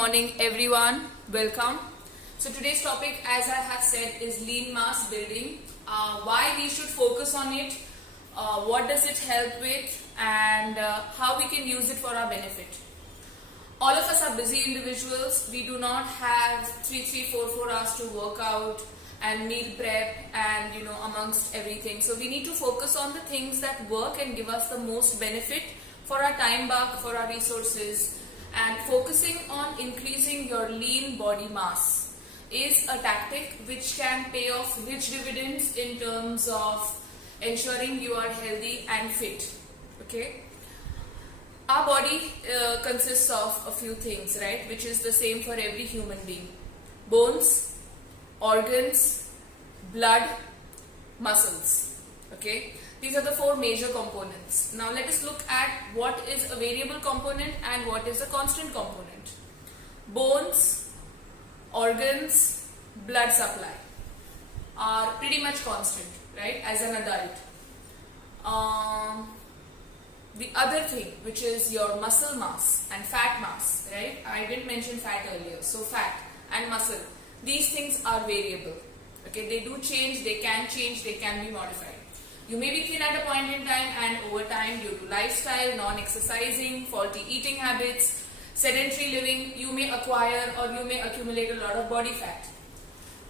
morning everyone, welcome. So today's topic, as I have said, is lean mass building. Why we should focus on it, what does it help with, and how we can use it for our benefit. All of us are busy individuals. We do not have 4 hours to work out and meal prep and amongst everything. So we need to focus on the things that work and give us the most benefit for our time buck, for our resources. And focusing on increasing your lean body mass is a tactic which can pay off rich dividends in terms of ensuring you are healthy and fit. Okay. Our body consists of a few things, right, which is the same for every human being. Bones, organs, blood, muscles. Okay. These are the 4 major components. Now let us look at what is a variable component and what is a constant component. Bones, organs, blood supply are pretty much constant, right, as an adult. The other thing, which is your muscle mass and fat mass, right? I didn't mention fat earlier. So fat and muscle, these things are variable. Okay, they do change, they can be modified. You may be thin at a point in time, and over time, due to lifestyle, non-exercising, faulty eating habits, sedentary living, you may acquire or you may accumulate a lot of body fat.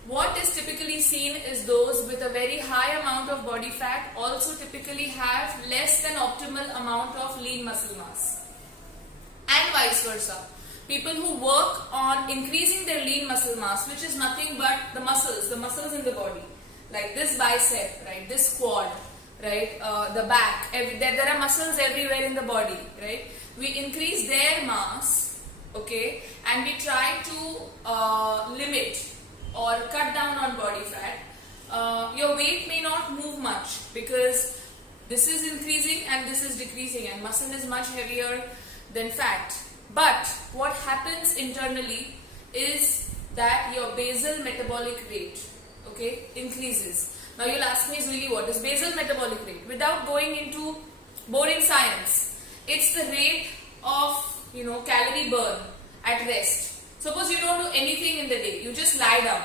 What is typically seen is those with a very high amount of body fat also typically have less than optimal amount of lean muscle mass. And vice versa. People who work on increasing their lean muscle mass, which is nothing but the muscles in the body, like this bicep, right, this quad, right, the back, there are muscles everywhere in the body, right. We increase their mass, okay, and we try to limit or cut down on body fat. Your weight may not move much because this is increasing and this is decreasing, and muscle is much heavier than fat. But what happens internally is that your basal metabolic rate, okay, increases. Now you'll ask me, Zuili, what is basal metabolic rate? Without going into boring science, it's the rate of calorie burn at rest. Suppose you don't do anything in the day, you just lie down.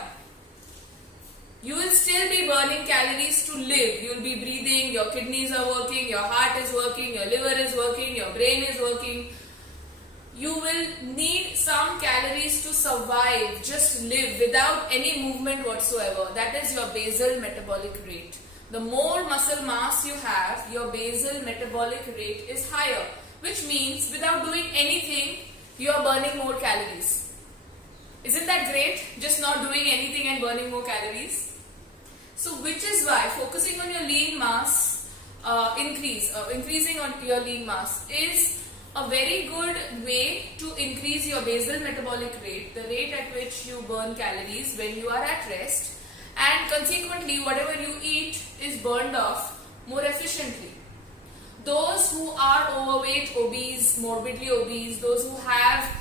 You will still be burning calories to live. You will be breathing, your kidneys are working, your heart is working, your liver is working, your brain is working. You will need some calories to survive, just live without any movement whatsoever. That is your basal metabolic rate. The more muscle mass you have, your basal metabolic rate is higher, which means without doing anything, you are burning more calories. Isn't that great? Just not doing anything and burning more calories. So which is why focusing on your lean mass, increasing on your lean mass is a very good way to increase your basal metabolic rate, the rate at which you burn calories when you are at rest, and consequently whatever you eat is burned off more efficiently. Those who are overweight, obese, morbidly obese, those who have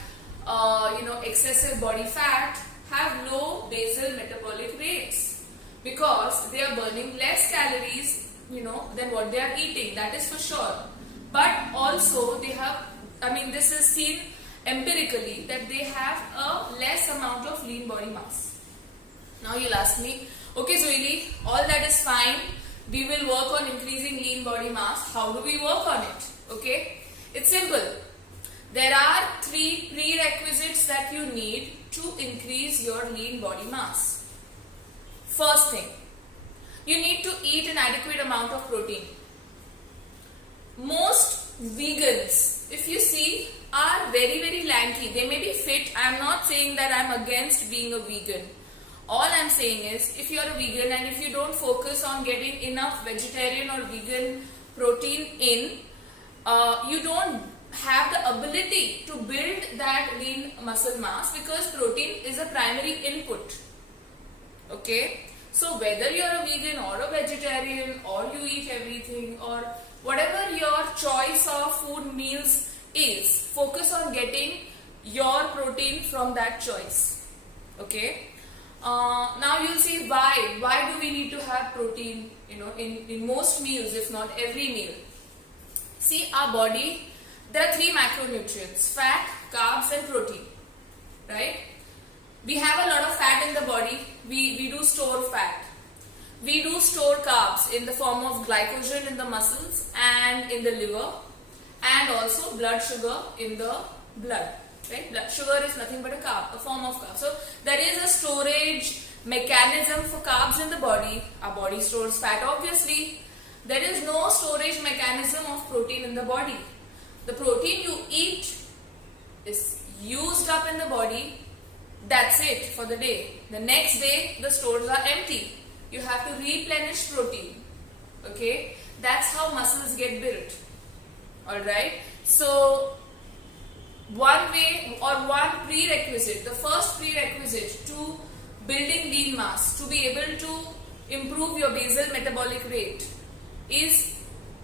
excessive body fat have low basal metabolic rates because they are burning less calories than what they are eating, that is for sure. But also they have, this is seen empirically that they have a less amount of lean body mass. Now you'll ask me, okay Zuili, all that is fine. We will work on increasing lean body mass. How do we work on it? Okay, it's simple. There are 3 prerequisites that you need to increase your lean body mass. First thing, you need to eat an adequate amount of protein. Most vegans, if you see, are very, very lanky. They may be fit. I am not saying that I am against being a vegan. All I am saying is, if you are a vegan and if you don't focus on getting enough vegetarian or vegan protein in, you don't have the ability to build that lean muscle mass because protein is a primary input. Okay? So whether you are a vegan or a vegetarian or you eat everything or whatever your choice of food meals is, focus on getting your protein from that choice. Okay? Now you'll see why. Why do we need to have protein, in most meals, if not every meal? See, our body, there are 3 macronutrients: fat, carbs and protein. right? We have a lot of fat in the body. We do store fat. We do store carbs in the form of glycogen in the muscles and in the liver, and also blood sugar in the blood, right? Blood sugar is nothing but a carb, a form of carb. So there is a storage mechanism for carbs in the body. Our body stores fat, obviously. There is no storage mechanism of protein in the body. The protein you eat is used up in the body. That's it for the day. The next day, the stores are empty. You have to replenish protein. Okay? That's how muscles get built. Alright? So, one way or one prerequisite, the first prerequisite to building lean mass, to be able to improve your basal metabolic rate, is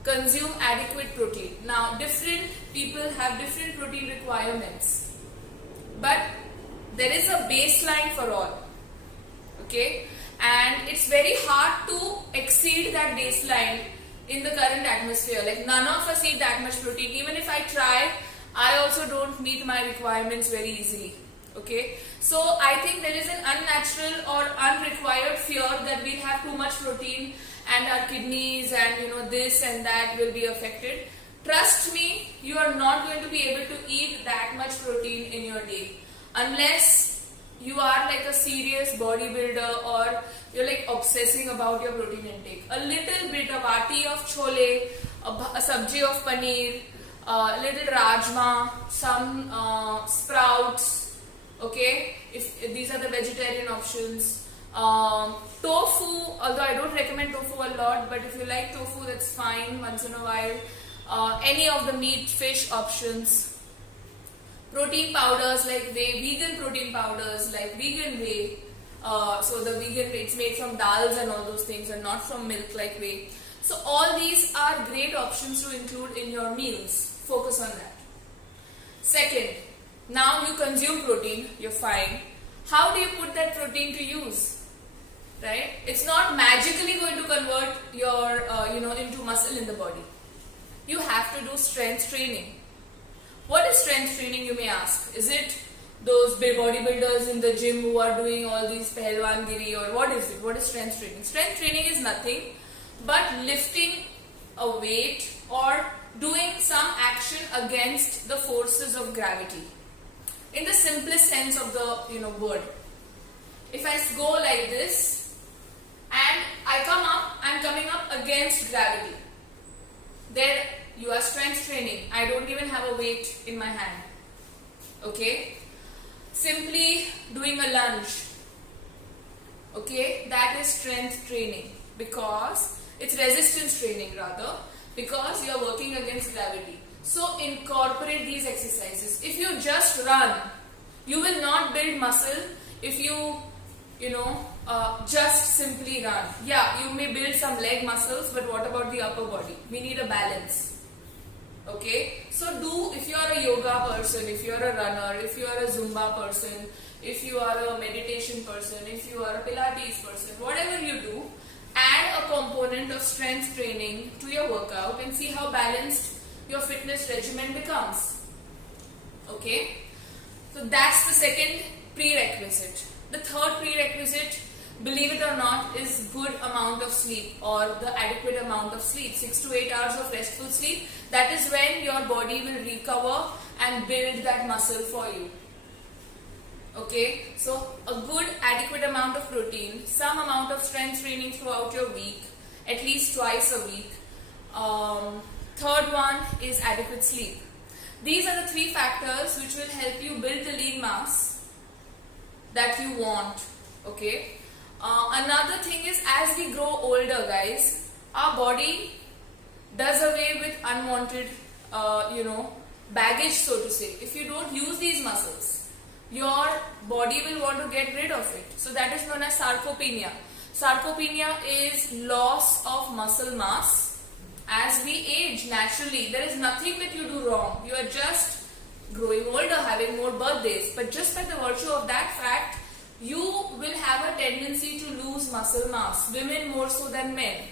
consume adequate protein. Now, different people have different protein requirements, but there is a baseline for all. Okay? And it's very hard to exceed that baseline in the current atmosphere. Like, none of us eat that much protein. Even if I try, I also don't meet my requirements very easily. Okay? So I think there is an unnatural or unrequired fear that we have too much protein and our kidneys and this and that will be affected. Trust me, you are not going to be able to eat that much protein in your day unless you are like a serious bodybuilder or you're like obsessing about your protein intake. A little bit of aati of chole, a sabji of paneer, a little rajma, some sprouts, okay, if these are the vegetarian options. Tofu, although I don't recommend tofu a lot, but if you like tofu, that's fine once in a while. Any of the meat, fish options. Protein powders like whey, vegan protein powders like vegan whey. So the vegan whey, it's made from dals and all those things and not from milk like whey. So all these are great options to include in your meals. Focus on that. Second, now you consume protein, you're fine. How do you put that protein to use? Right? It's not magically going to convert your, into muscle in the body. You have to do strength training. What is strength training, you may ask? Is it those big bodybuilders in the gym who are doing all these pehlwangiri, or what is it? What is strength training? Strength training is nothing but lifting a weight or doing some action against the forces of gravity. In the simplest sense of the word. If I go like this and I'm coming up against gravity. There you are strength training. I don't even have a weight in my hand. Okay? Simply doing a lunge. Okay? That is strength training, because it's resistance training rather, because you are working against gravity. So incorporate these exercises. If you just run, you will not build muscle if you just simply run. Yeah, you may build some leg muscles, but what about the upper body? We need a balance. Okay, so if you are a yoga person, if you are a runner, if you are a Zumba person, if you are a meditation person, if you are a Pilates person, whatever you do, add a component of strength training to your workout and see how balanced your fitness regimen becomes. Okay, so that's the second prerequisite. The third prerequisite, believe it or not, is good amount of sleep, or the adequate amount of sleep. 6 to 8 hours of restful sleep. That is when your body will recover and build that muscle for you. Okay, so a good adequate amount of protein, some amount of strength training throughout your week, at least twice a week. Third one is adequate sleep. These are the three factors which will help you build the lean mass that you want. Okay. Another thing is, as we grow older, guys, our body does away with unwanted, baggage, so to say. If you don't use these muscles, your body will want to get rid of it. So that is known as sarcopenia. Sarcopenia is loss of muscle mass as we age naturally. There is nothing that you do wrong. You are just growing older, having more birthdays. But just by the virtue of that fact, you will have a tendency to lose muscle mass. Women more so than men.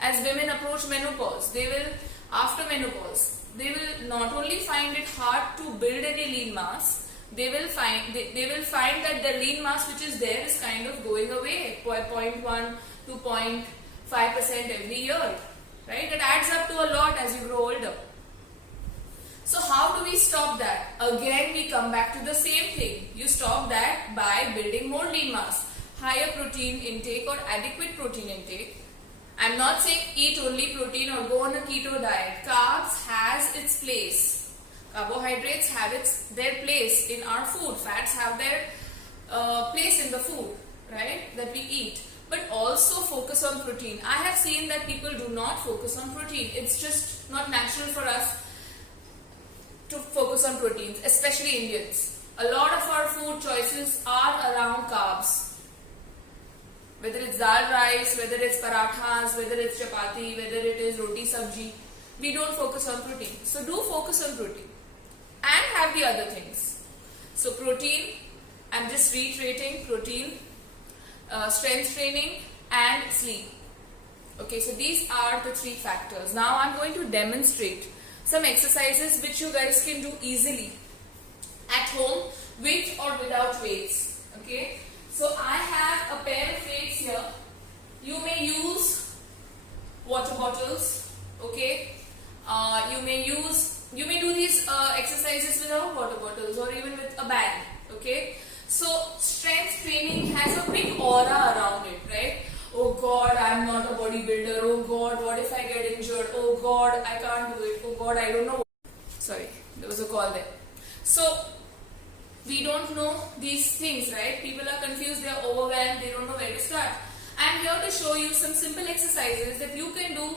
As women approach menopause, after menopause, they will not only find it hard to build any lean mass, they will find that the lean mass which is there is kind of going away by 0.1 to 0.5% every year, right? It adds up to a lot as you grow older. So how do we stop that? Again, we come back to the same thing. You stop that by building more lean mass, higher protein intake or adequate protein intake. I'm not saying eat only protein or go on a keto diet. Carbs has its place. Carbohydrates have their place in our food. Fats have their place in the food, right, that we eat. But also focus on protein. I have seen that people do not focus on protein. It's just not natural for us to focus on proteins, especially Indians. A lot of our food choices are around carbs. Whether it's dal rice, whether it's parathas, whether it's chapati, whether it is roti sabji, we don't focus on protein. So do focus on protein and have the other things. So protein, I'm just reiterating, protein, strength training and sleep. Okay, so these are the three factors. Now I'm going to demonstrate some exercises which you guys can do easily at home with or without weights. Okay, so I have a pair of weights here. You may use water bottles. Okay, you may do these exercises without water bottles or even with a bag. Okay, so strength training has a big aura around it, right? Oh God, I'm not a bodybuilder. Oh God, what if I get injured? Oh God, I can't do it. Oh God, I don't know. Sorry, there was a call there. So, we don't know these things, right? People are confused, they are overwhelmed, they don't know where to start. I'm here to show you some simple exercises that you can do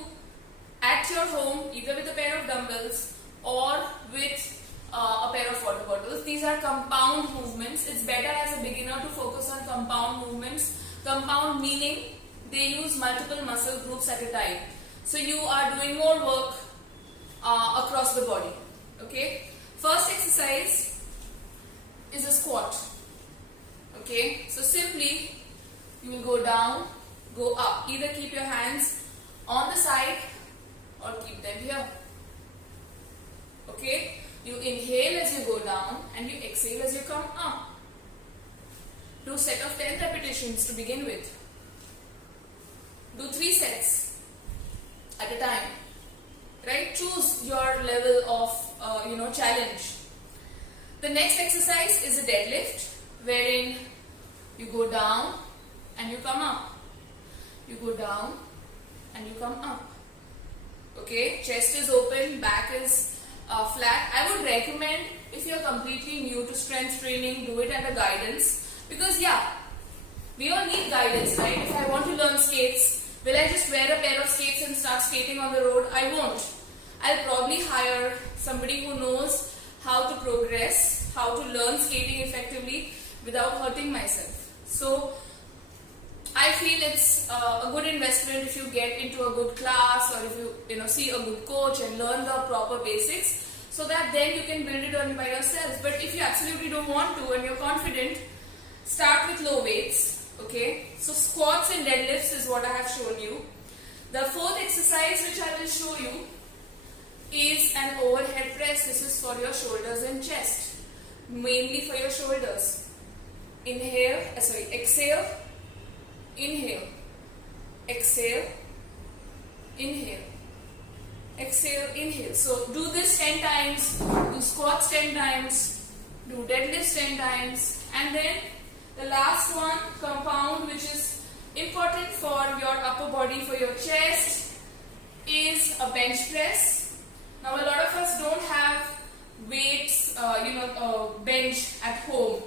at your home, either with a pair of dumbbells or with a pair of water bottles. These are compound movements. It's better as a beginner to focus on compound movements. Compound meaning they use multiple muscle groups at a time. So you are doing more work across the body. Okay. First exercise is a squat. Okay. So simply you will go down, go up. Either keep your hands on the side or keep them here. Okay. You inhale as you go down and you exhale as you come up. Do set of 10 repetitions to begin with. Do 3 sets at a time. Right? Choose your level of challenge. The next exercise is a deadlift, wherein you go down and you come up. You go down and you come up. Okay? Chest is open, back is flat. I would recommend, if you're completely new to strength training, do it under guidance. Because we all need guidance, right? If I want to learn skates, will I just wear a pair of skates and start skating on the road? I won't. I'll probably hire somebody who knows how to progress, how to learn skating effectively without hurting myself. So, I feel it's a good investment if you get into a good class or if you see a good coach and learn the proper basics, so that then you can build it on by yourself. But if you absolutely don't want to and you're confident, start with low weights. Okay, so squats and deadlifts is what I have shown you. The fourth exercise which I will show you is an overhead press. This is for your shoulders and chest, mainly for your shoulders. Exhale, inhale, exhale, inhale, exhale, inhale. So do this 10 times, do squats 10 times, do deadlifts 10 times, and then the last one, compound, which is important for your upper body, for your chest, is a bench press. Now a lot of us don't have weights, bench at home.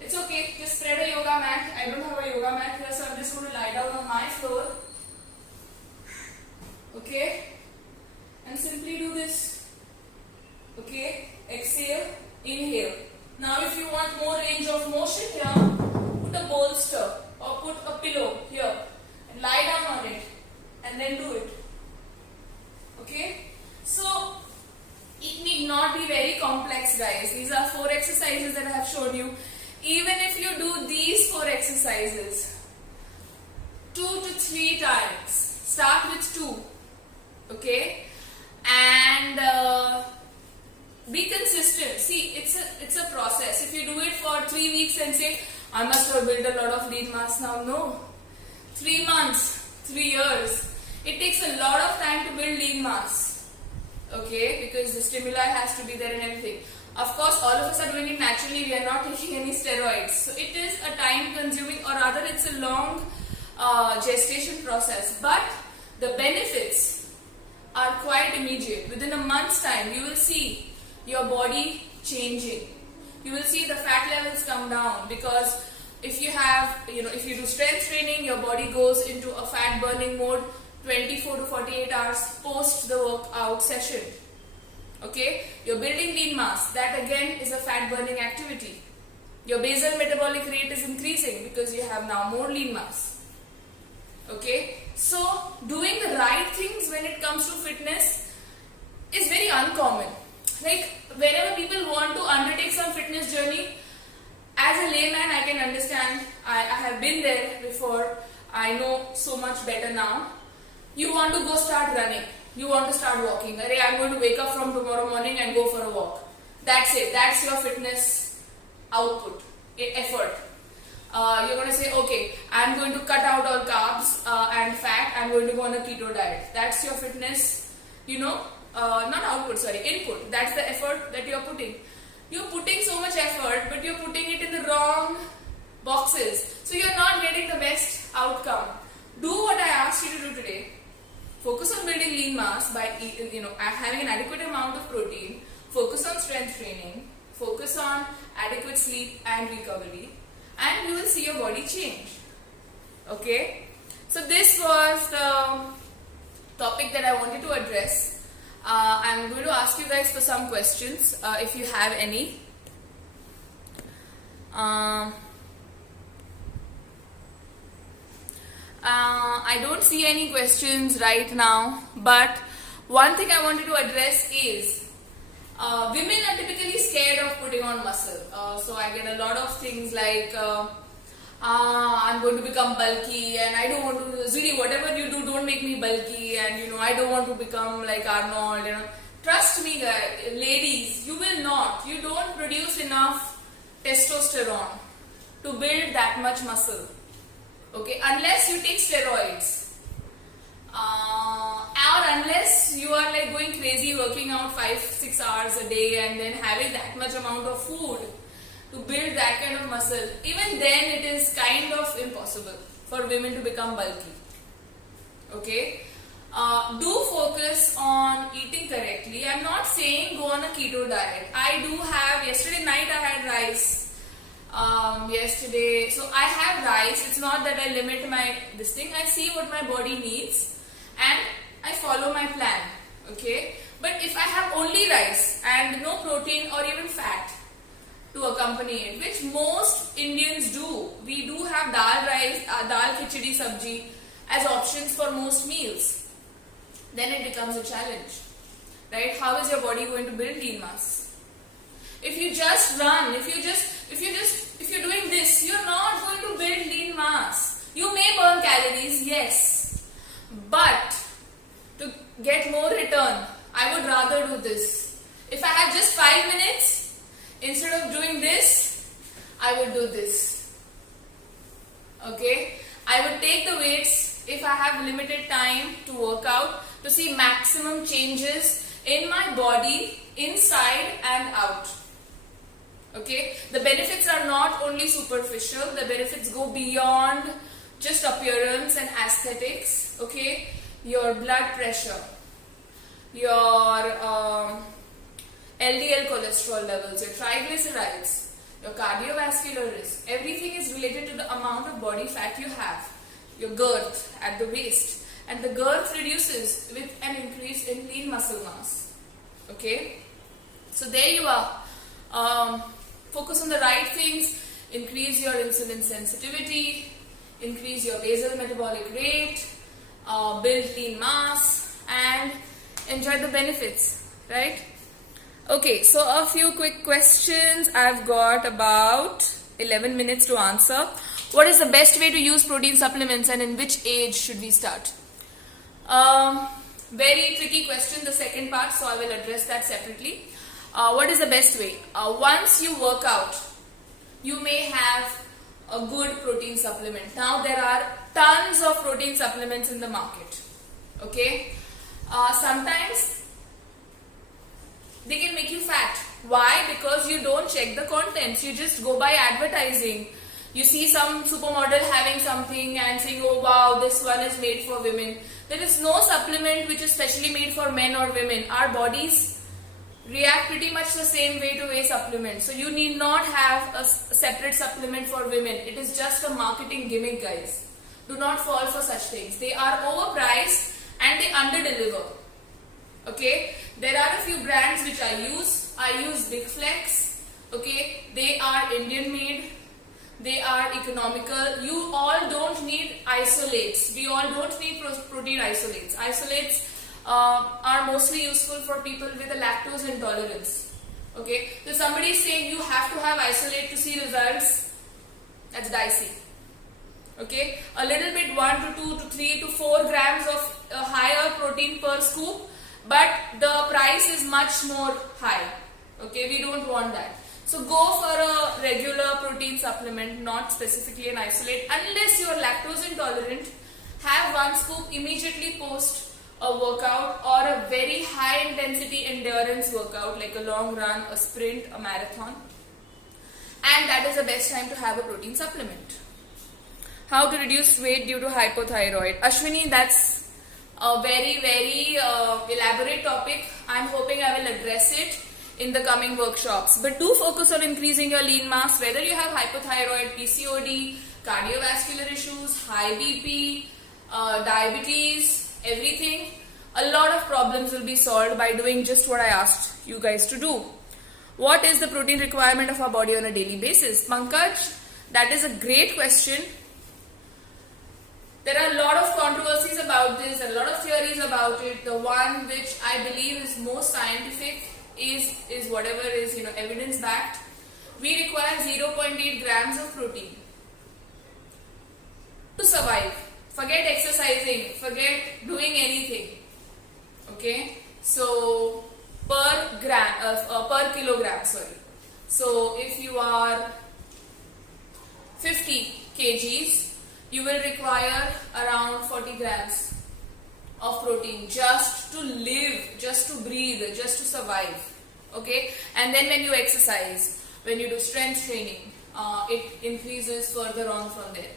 It's okay, just spread a yoga mat. I don't have a yoga mat here, so I'm just going to lie down on my floor. Okay, and simply do this. Okay, exhale, inhale. Now if you want more range of motion here, put a bolster or put a pillow here and lie down on it and then do it. Okay, so it need not be very complex, guys. These are 4 exercises that I have shown you. Even if you do these 4 exercises 2 to 3 times, start with 2, okay, and be consistent. See, it's a process. If you do I must have built a lot of lean mass now. No. 3 months, 3 years. It takes a lot of time to build lean mass. Okay, because the stimuli has to be there and everything. Of course, all of us are doing it naturally. We are not taking any steroids. So it is a time consuming, or rather it's a long gestation process. But the benefits are quite immediate. Within a month's time, you will see your body changing. You will see the fat levels come down, because if you have, if you do strength training, your body goes into a fat burning mode 24 to 48 hours post the workout session. Okay, you're building lean mass. That again is a fat burning activity. Your basal metabolic rate is increasing because you have now more lean mass. Okay, so doing the right things when it comes to fitness is very uncommon. Like whenever people want to undertake some fitness journey, as a layman I can understand. I have been there before. I know so much better now. You want to go start running. You want to start walking. I'm going to wake up from tomorrow morning and go for a walk. That's it. That's your fitness output, effort. You're going to say, okay, I'm going to cut out all carbs and fat. I'm going to go on a keto diet. That's your fitness, not output, input. That's the effort that you're putting. You're putting so much effort, but you're putting it in the wrong boxes. So you're not getting the best outcome. Do what I asked you to do today. Focus on building lean mass by having an adequate amount of protein. Focus on strength training. Focus on adequate sleep and recovery, and you will see your body change. Okay, so this was the topic that I wanted to address. I'm going to ask you guys for some questions if you have any. I don't see any questions right now, but one thing I wanted to address is women are typically scared of putting on muscle. So I get a lot of things like I'm going to become bulky and I don't want to, Zuri, whatever you do, don't make me bulky, and I don't want to become like Arnold. Trust me guys, ladies, you will not. You don't produce enough testosterone to build that much muscle. Okay, unless you take steroids, or unless you are like going crazy working out 5-6 hours a day and then having that much amount of food to build that kind of muscle. Even then it is kind of impossible for women to become bulky. Okay, do focus on eating correctly. I'm not saying go on a keto diet. I do have, yesterday night I had rice. Yesterday, so I have rice. It's not that I limit this thing. I see what my body needs and I follow my plan. Okay, but if I have only rice and no protein or even fat to accompany it, which most Indians do, we do have dal rice, dal khichdi sabji as options for most meals, then it becomes a challenge, right? How is your body going to build lean mass? If you just run, if you're doing this, you're not going to build lean mass. You may burn calories, yes, but to get more return, I would rather do this. If I have just 5 minutes, instead of doing this, I would do this. Okay, I would take the weights if I have limited time to work out to see maximum changes in my body inside and out. Okay, the benefits are not only superficial, the benefits go beyond just appearance and aesthetics. Okay, your blood pressure, your LDL cholesterol levels, your triglycerides, your cardiovascular risk, everything is related to the amount of body fat you have, your girth at the waist, and the girth reduces with an increase in lean muscle mass. Okay, so there you are. Focus on the right things, increase your insulin sensitivity, increase your basal metabolic rate, build lean mass, and enjoy the benefits, right? Okay, so a few quick questions. I've got about 11 minutes to answer. What is the best way to use protein supplements and in which age should we start? Very tricky question, the second part, so I will address that separately. What is the best way? Once you work out, you may have a good protein supplement. Now there are tons of protein supplements in the market. Okay, sometimes they can make you fat. Why? Because you don't check the contents. You just go by advertising. You see some supermodel having something and saying, oh wow, this one is made for women. There is no supplement which is specially made for men or women. Our bodies react pretty much the same way to a supplement. So you need not have a separate supplement for women. It is just a marketing gimmick, guys. Do not fall for such things. They are overpriced and they underdeliver. Okay, there are a few brands which I use. I use Big Flex. Okay, they are Indian made. They are economical. You all don't need isolates. We all don't need protein isolates. Isolates are mostly useful for people with a lactose intolerance. Okay, so somebody is saying you have to have isolate to see results. That's dicey. Okay, a little bit 1 to 2 to 3 to 4 grams of higher protein per scoop, but the price is much more high. Okay, we don't want that. So go for a regular protein supplement, not specifically an isolate, unless you are lactose intolerant. Have 1 scoop immediately post a workout or a very high intensity endurance workout like a long run, a sprint, a marathon, and that is the best time to have a protein supplement. How to reduce weight due to hypothyroid? Ashwini, that's a very elaborate topic. I'm hoping I will address it in the coming workshops. But do focus on increasing your lean mass, whether you have hypothyroid, PCOD, cardiovascular issues, high BP, diabetes, everything. A lot of problems will be solved by doing just what I asked you guys to do. What is the protein requirement of our body on a daily basis? Pankaj, that is a great question. There are a lot of controversies about this, a lot of theories about it. The one which I believe is most scientific is whatever is evidence backed. We require 0.8 grams of protein to survive. Forget exercising, forget doing anything. Okay, so per kilogram, sorry. So if you are 50 kgs, you will require around 40 grams of protein just to live, just to breathe, just to survive. Okay, and then when you exercise, when you do strength training, it increases further on from there.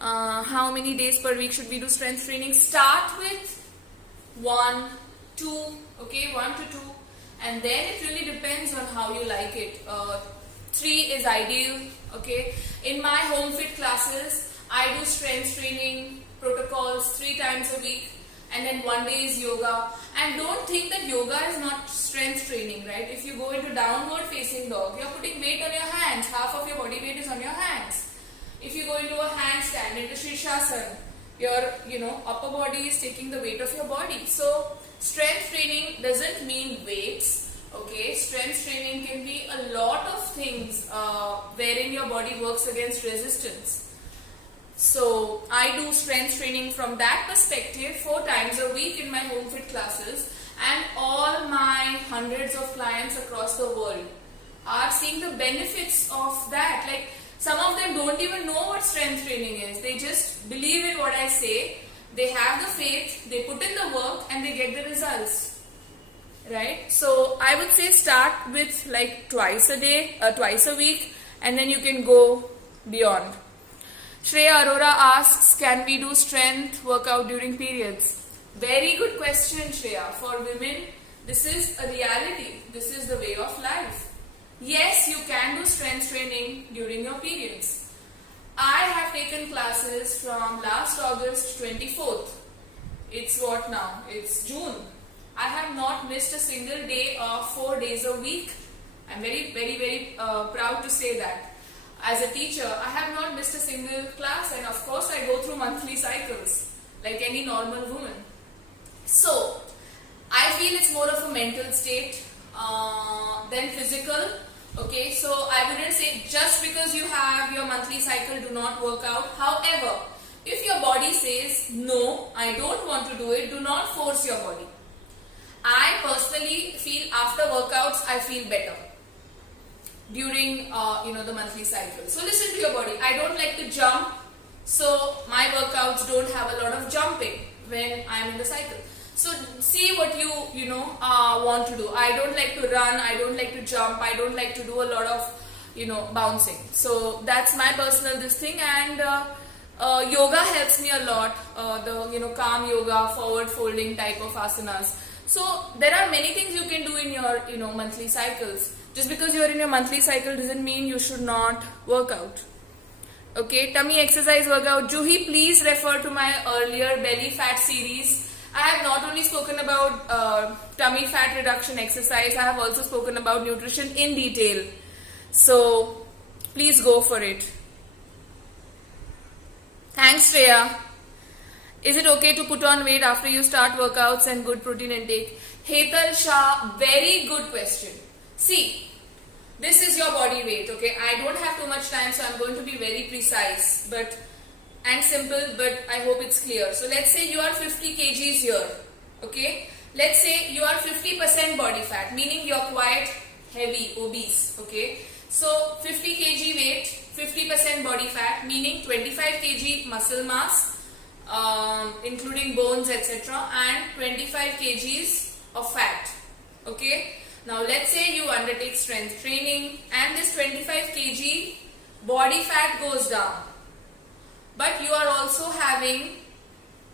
How many days per week should we do strength training? Start with 1, 2, okay, 1 to 2, and then it really depends on how you like it. 3 is ideal. Okay, in my home fit classes, I do strength training protocols 3 times a week, and then 1 day is yoga. And don't think that yoga is not strength training, right? If you go into downward facing dog, you're putting weight on your hands. Half of your body weight is on your hands. If you go into a handstand, into Shirshasana, your upper body is taking the weight of your body. So strength training doesn't mean weights. Okay, strength training can be a lot of things wherein your body works against resistance. So I do strength training from that perspective 4 times a week in my home fit classes, and all my hundreds of clients across the world are seeing the benefits of that. Like, some of them don't even know what strength training is. They just believe in what I say. They have the faith, they put in the work, and they get the results. Right? So I would say start with like twice a week, and then you can go beyond. Shreya Arora asks, can we do strength workout during periods? Very good question, Shreya. For women, this is a reality. This is the way of life. Yes, you can do strength training during your periods. I have taken classes from last August 24th. It's what now? It's June. I have not missed a single day of 4 days a week. I'm very proud to say that. As a teacher, I have not missed a single class, and of course I go through monthly cycles like any normal woman. So, I feel it's more of a mental state than physical. Okay, so I wouldn't say just because you have your monthly cycle, do not work out. However, if your body says, no, I don't want to do it, do not force your body. I personally feel after workouts, I feel better. during the monthly cycle. So listen to your body. I don't like to jump, so my workouts don't have a lot of jumping when I'm in the cycle. So see what you want to do. I don't like to run, I don't like to jump, I don't like to do a lot of bouncing. So that's my personal this thing. And yoga helps me a lot. The calm yoga, forward folding type of asanas. So there are many things you can do in your monthly cycles. Just because you are in your monthly cycle doesn't mean you should not work out. Okay, tummy exercise workout. Juhi, please refer to my earlier belly fat series. I have not only spoken about tummy fat reduction exercise, I have also spoken about nutrition in detail. So please go for it. Thanks, Shreya. Is it okay to put on weight after you start workouts and good protein intake? Hetal Shah, very good question. See, this is your body weight, okay? I don't have too much time, so I'm going to be very precise and simple, but I hope it's clear. So let's say you are 50 kgs here, okay? Let's say you are 50% body fat, meaning you're quite heavy, obese, okay? So 50 kg weight, 50% body fat, meaning 25 kg muscle mass, including bones, etc., and 25 kgs of fat, okay? Now let's say you undertake strength training and this 25 kg body fat goes down, but you are also having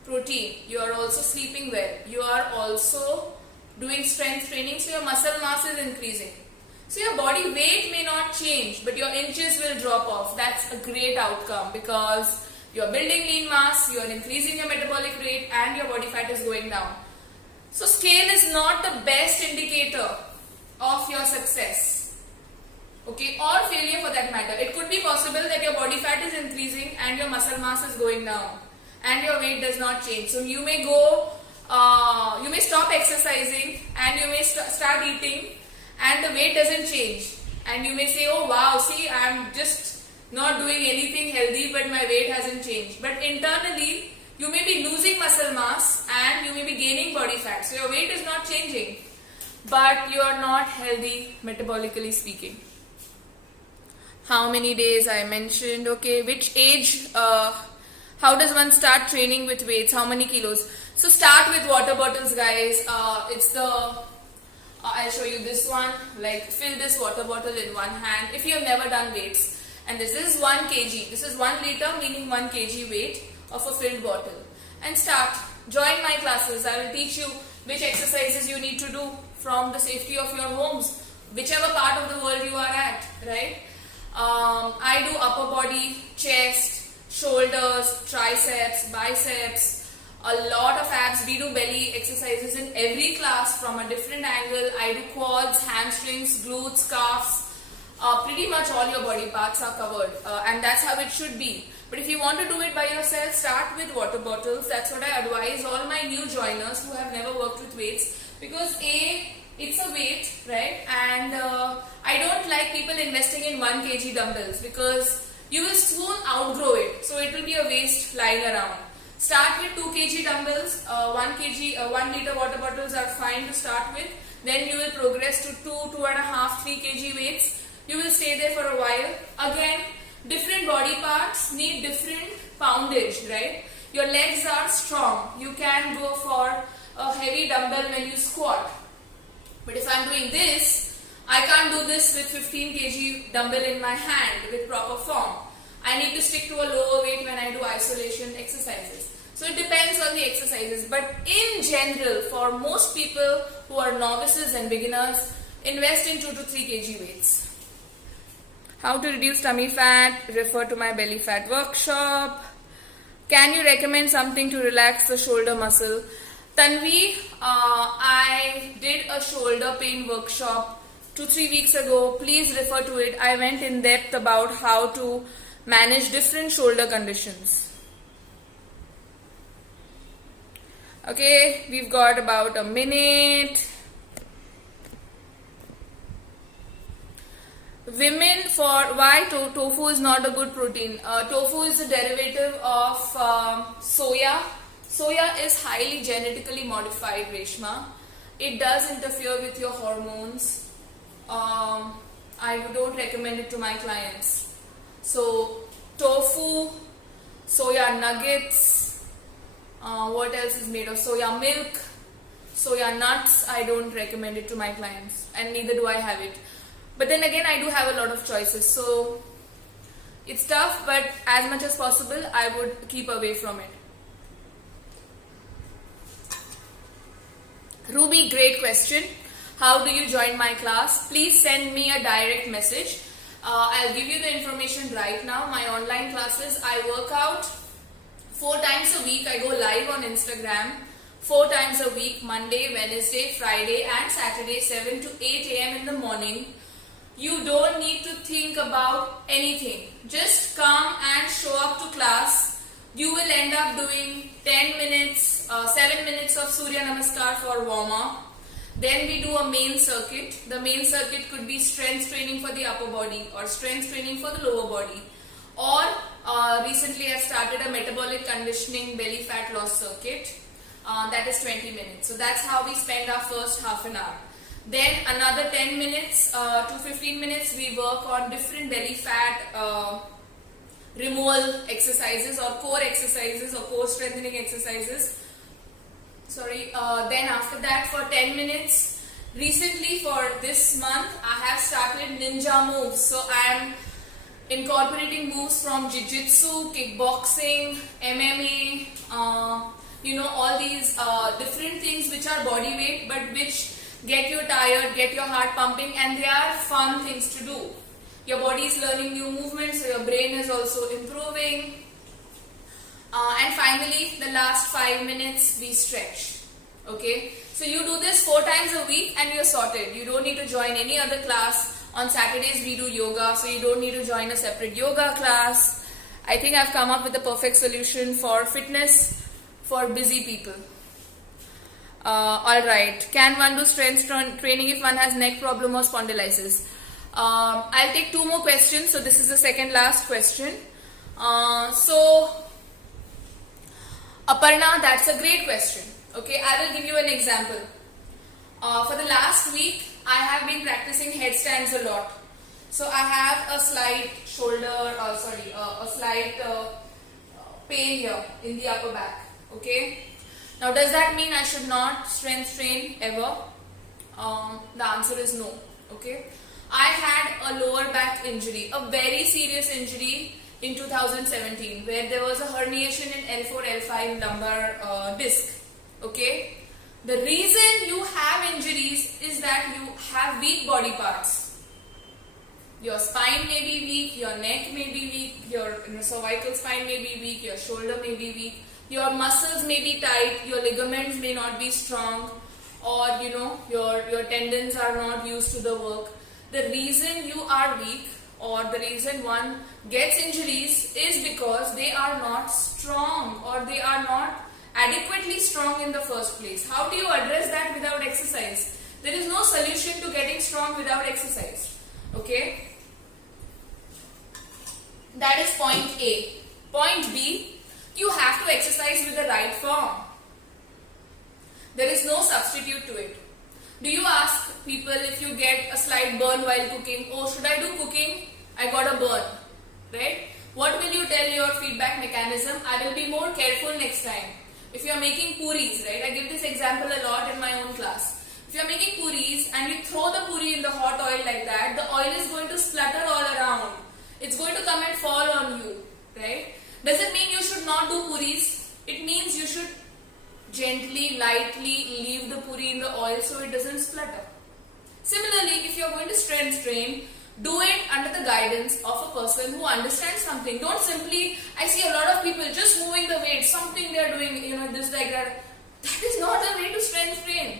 protein, you are also sleeping well, you are also doing strength training, so your muscle mass is increasing. So your body weight may not change, but your inches will drop off. That's a great outcome because you are building lean mass, you are increasing your metabolic rate, and your body fat is going down. So scale is not the best indicator of your success, okay, or failure for that matter. It could be possible that your body fat is increasing and your muscle mass is going down and your weight does not change. So you may you may stop exercising and you may start eating and the weight doesn't change, and you may say, oh wow, see, I'm just not doing anything healthy but my weight hasn't changed. But internally you may be losing muscle mass and you may be gaining body fat, so your weight is not changing, but you are not healthy metabolically speaking. How many days I mentioned, okay, which age, how does one start training with weights, how many kilos? So start with water bottles, guys. I'll show you this one, like fill this water bottle in one hand if you have never done weights, and this is 1 kg, this is 1 liter, meaning 1 kg weight of a filled bottle, and start. Join my classes. I will teach you which exercises you need to do from the safety of your homes, whichever part of the world you are at, right? I do upper body, chest, shoulders, triceps, biceps, a lot of abs. We do belly exercises in every class from a different angle. I do quads, hamstrings, glutes, calves. Pretty much all your body parts are covered, and that's how it should be. But if you want to do it by yourself, start with water bottles. That's what I advise all my new joiners who have never worked with weights, because it's a weight, right? And I don't like people investing in 1 kg dumbbells because you will soon outgrow it, so it will be a waste lying around. Start with 2 kg dumbbells. 1 liter water bottles are fine to start with. Then you will progress to 2.5, 3 kg weights. You will stay there for a while. Again, different body parts need different poundage, right? Your legs are strong. You can go for a heavy dumbbell when you squat. But if I'm doing this, I can't do this with 15 kg dumbbell in my hand with proper form. I need to stick to a lower weight when I do isolation exercises. So it depends on the exercises. But in general, for most people who are novices and beginners, invest in 2 to 3 kg weights. How to reduce tummy fat? Refer to my belly fat workshop. Can you recommend something to relax the shoulder muscle? Tanvi, I did a shoulder pain workshop 2-3 weeks ago. Please refer to it. I went in depth about how to manage different shoulder conditions. Okay, we've got about a minute. Women, for why tofu is not a good protein. Tofu is a derivative of soya. Soya is highly genetically modified, Reshma. It does interfere with your hormones. I don't recommend it to my clients. So tofu, soya nuggets, what else is made of? Soya milk, soya nuts, I don't recommend it to my clients, and neither do I have it. But then again, I do have a lot of choices, so it's tough, but as much as possible, I would keep away from it. Ruby, great question. How do you join my class? Please send me a direct message. I'll give you the information right now. My online classes, I work out 4 times a week. I go live on Instagram 4 times a week, Monday, Wednesday, Friday and Saturday, 7 to 8 a.m. in the morning. You don't need to think about anything. Just come and show up to class. You will end up doing 10 minutes, 7 minutes of Surya Namaskar for warm-up. Then we do a main circuit. The main circuit could be strength training for the upper body or strength training for the lower body. Or recently I've started a metabolic conditioning belly fat loss circuit. That is 20 minutes. So that's how we spend our first half an hour. Then another 10 minutes to 15 minutes we work on different belly fat removal exercises or core exercises or core strengthening exercises. Then after that for 10 minutes, recently for this month I have started ninja moves. So I am incorporating moves from jiu-jitsu, kickboxing, MMA, all these different things which are body weight but which get you tired, get your heart pumping, and they are fun things to do. Your body is learning new movements, so your brain is also improving. And finally, the last 5 minutes we stretch. Okay, so you do this 4 times a week and you're sorted. You don't need to join any other class. On Saturdays we do yoga, so you don't need to join a separate yoga class. I think I've come up with the perfect solution for fitness for busy people. Alright, can one do strength training if one has neck problem or spondylitis? I'll take 2 more questions. So this is the second last question. So Aparna, that's a great question. Okay, I will give you an example. For the last week, I have been practicing headstands a lot. So I have a slight a slight pain here in the upper back. Okay. Now, does that mean I should not strength train ever? The answer is no. Okay. I had a lower back injury, a very serious injury in 2017, where there was a herniation in L4, L5 lumbar disc. Okay. The reason you have injuries is that you have weak body parts. Your spine may be weak, your neck may be weak, your cervical spine may be weak, your shoulder may be weak, your muscles may be tight, your ligaments may not be strong, or your tendons are not used to the work. The reason you are weak or the reason one gets injuries is because they are not strong or they are not adequately strong in the first place. How do you address that without exercise? There is no solution to getting strong without exercise. Okay? That is point A. Point B, you have to exercise with the right form. There is no substitute to it. Do you ask people if you get a slight burn while cooking, oh, should I do cooking? I got a burn, right? What will you tell your feedback mechanism? I will be more careful next time. If you are making puris, right? I give this example a lot in my own class. If you are making puris and you throw the puri in the hot oil like that, the oil is going to splatter all around. It's going to come and fall on you, right? Does it mean you should not do puris? It means you should gently, lightly leave the puri in the oil so it doesn't splatter. Similarly, if you are going to strength train, do it under the guidance of a person who understands something. Don't simply, I see a lot of people just moving the weight, something they are doing, this like that. That is not the way to strength train.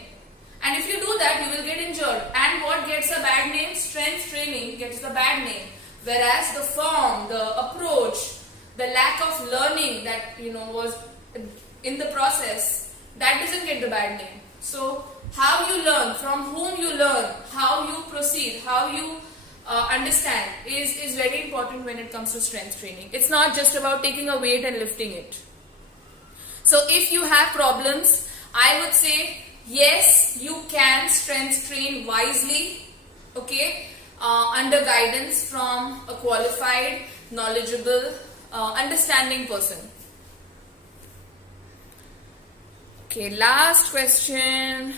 And if you do that, you will get injured. And what gets a bad name? Strength training gets the bad name. Whereas the form, the approach, the lack of learning that was in the process, that doesn't get the bad name. So how you learn, from whom you learn, how you proceed, how you understand is very important when it comes to strength training. It's not just about taking a weight and lifting it. So if you have problems, I would say yes, you can strength train wisely. Okay, under guidance from a qualified, knowledgeable, understanding person. Okay, last question.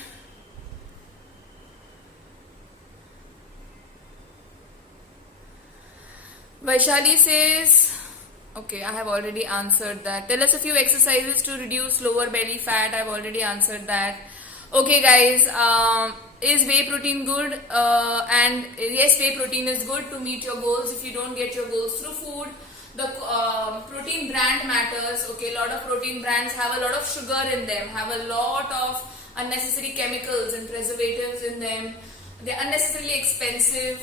Vaishali says, okay, I have already answered that. Tell us a few exercises to reduce lower belly fat. I've already answered that. Okay, guys, is whey protein good? And yes, whey protein is good to meet your goals. If you don't get your goals through food, the protein brand matters. Okay, a lot of protein brands have a lot of sugar in them, have a lot of unnecessary chemicals and preservatives in them. They're unnecessarily expensive.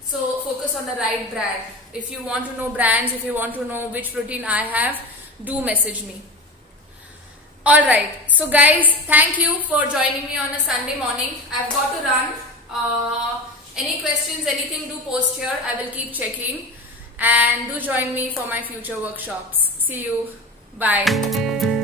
So focus on the right brand. If you want to know brands, if you want to know which protein I have, do message me. Alright, so guys, thank you for joining me on a Sunday morning. I've got to run. Any questions, anything, do post here. I will keep checking. And do join me for my future workshops. See you. Bye.